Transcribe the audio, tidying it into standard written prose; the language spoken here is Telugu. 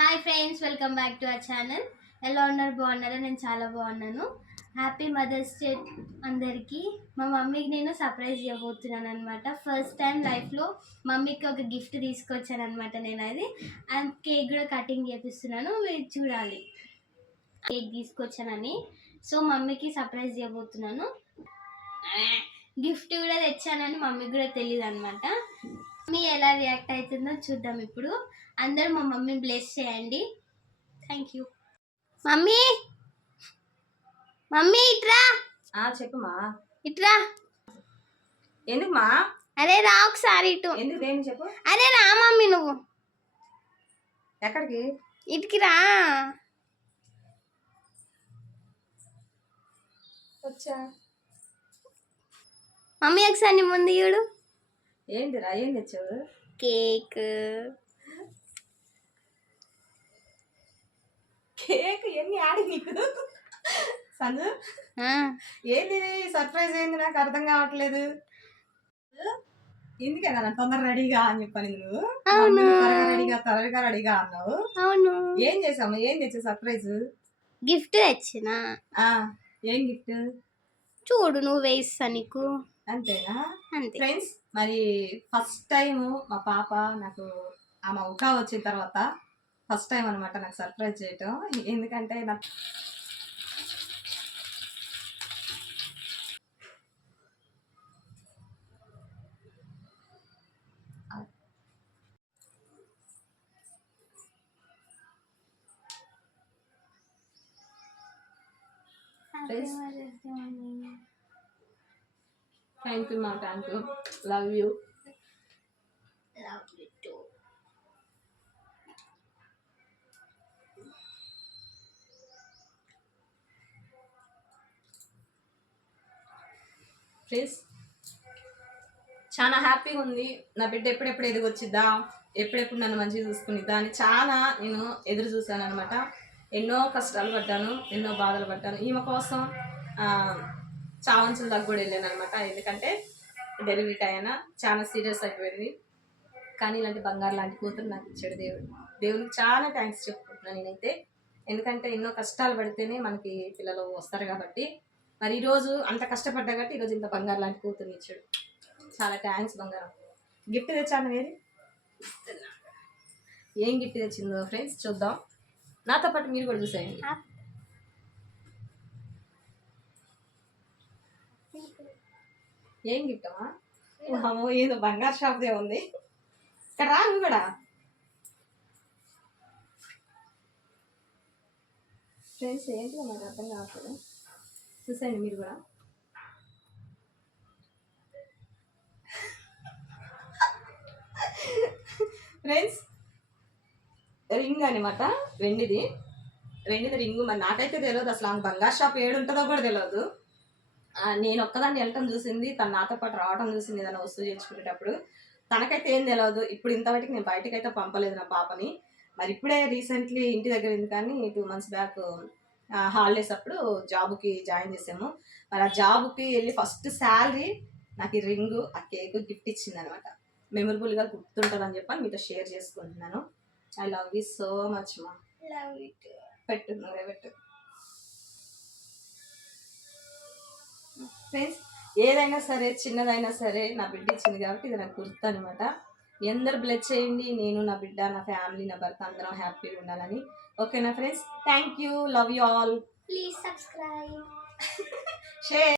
Hi friends, welcome back to our channel. ఎలా ఉన్నారు? బాగున్నారా? నేను చాలా బాగున్నాను. హ్యాపీ మదర్స్ డే అందరికీ. మా మమ్మీకి నేను సర్ప్రైజ్ ఇవ్వబోతున్నాను అనమాట. ఫస్ట్ టైం లైఫ్లో మమ్మీకి ఒక గిఫ్ట్ తీసుకొచ్చాను అనమాట. నేను అది అండ్ కేక్ కూడా కటింగ్ చేపిస్తున్నాను, మీరు చూడాలి. కేక్ తీసుకొచ్చానని సో మమ్మీకి సర్ప్రైజ్ ఇవ్వబోతున్నాను. గిఫ్ట్ కూడా తెచ్చానని మమ్మీకి కూడా తెలియదు అనమాట. మమ్మీ ఎలా రియాక్ట్ అవుతుందో చూద్దాం ఇప్పుడు. అందరూ మా మమ్మీ బ్లెస్ చేయండి. Thank you. మమ్మీ మమ్మీ ఇట్రా. చెప్పుమా. ఇట్రా. ఎందుకుమా? అరే రా ఒకసారి ఇటు. ఎందుకు? దేని చెప్పు. అరే రా మమ్మీ, నువ్వు ఎక్కడికి? ఇటుకి రా. వచ్చా. మమ్మీ ఒకసారి ముందు చూడు. ఏంటిరా? ఏం తెచ్చావు? కేక్. కేక్ ఎన్ని ఆడి నీకు సంజు? ఏంది సర్ప్రైజ్? ఏంది నాకు అర్థం కావట్లేదు. ఎందుకే కదా తొందర రెడీగా అని చెప్పని నువ్వు త్వరగా రెడీగా అన్నావు. అవును. ఏం చేసాము? ఏం తెచ్చా సర్ప్రైజ్? గిఫ్ట్ తెచ్చిన. ఏం గిఫ్ట్? చూడు, నువ్వు వేస్తా నీకు. అంతేనా? అంతే. ఫ్రెండ్స్, మరి ఫస్ట్ టైం మా పాప నాకు ఆమె ఉకా వచ్చిన తర్వాత ఫస్ట్ టైం అనమాట నాకు సర్ప్రైజ్ చేయటం. ఎందుకంటే నాకు థ్యాంక్ యూ మా, thank you, love you. Friends, చాలా హ్యాపీగా ఉంది. నా బిడ్డ ఎప్పుడెప్పుడు ఎదిగొచ్చిద్దా, ఎప్పుడెప్పుడు నన్ను మంచిగా చూసుకునిద్దా అని చాలా నేను ఎదురు చూశాను అనమాట. ఎన్నో కష్టాలు పడ్డాను, ఎన్నో బాధలు పడ్డాను. ఈమె కోసం చావంచుల దగ్గర కూడా వెళ్ళాను అనమాట. ఎందుకంటే డెలివరీ టైం చాలా సీరియస్ అయిపోయింది. కానీ ఇలాంటి బంగారు లాంటి కూతురు నాకు ఇచ్చాడు దేవుడు. దేవునికి చాలా థ్యాంక్స్ చెప్పుకుంటున్నాను నేనైతే. ఎందుకంటే ఎన్నో కష్టాలు పడితేనే మనకి పిల్లలు వస్తారు కాబట్టి. మరి ఈరోజు అంత కష్టపడ్డా కాబట్టి ఈరోజు ఇంత బంగారు లాంటి కూతుర్ని ఇచ్చాడు. చాలా థ్యాంక్స్ బంగారం. గిఫ్ట్ తెచ్చాను వేరే. ఏం గిఫ్ట్ తెచ్చిందో ఫ్రెండ్స్ చూద్దాం. నాతో పాటు మీరు కూడా చూసేయండి. ఏం గిఫ్ట్ అమ్మా? ఏదో బంగారు షాప్దే ఉంది. ఇక్కడ రా నువ్వు కూడా. ఫ్రెండ్స్, ఏంటో నాకు అర్థం కావట్లేదు. చూసేయండి మీరు కూడా. ఫ్రెండ్స్, రింగ్ అనమాట, వెండిది రింగు. మరి నాకైతే తెలియదు అసలు ఆమె బంగారు షాప్ ఏడుంటుందో కూడా తెలియదు. నేను ఒక్కదాన్ని వెళ్ళటం చూసింది, తను నాతో పాటు రావడం చూసింది ఏదైనా వస్తువు చేర్చుకునేటప్పుడు. తనకైతే ఏం తెలియదు. ఇప్పుడు ఇంతవరకు నేను బయటకు అయితే పంపలేదు నా పాపని. మరి ఇప్పుడే రీసెంట్లీ ఇంటి దగ్గర ఉంది, కానీ 2 months బ్యాక్ హాలిడేస్ అప్పుడు జాబ్కి జాయిన్ చేసాము. మరి ఆ జాబ్కి వెళ్ళి ఫస్ట్ శాలరీ నాకు ఈ రింగు, ఆ కేక్ గిఫ్ట్ ఇచ్చింది అనమాట. మెమరబుల్గా గుర్తుంటుందని చెప్పని మీతో షేర్ చేసుకుంటున్నాను. I love you so much మా. పెట్టు, నువ్వే పెట్టు. ఫ్రెండ్స్, ఏదైనా సరే చిన్నదైనా సరే నా బిడ్డ ఇచ్చింది కాబట్టి ఇది నాకు గుర్తు అనమాట. అందరు బ్లెస్ చేయండి. నేను, నా బిడ్డ, నా ఫ్యామిలీ, నా భర్త అందరం హ్యాపీగా ఉండాలని. ఓకేనా friends? Thank you, love you all. Please subscribe, share.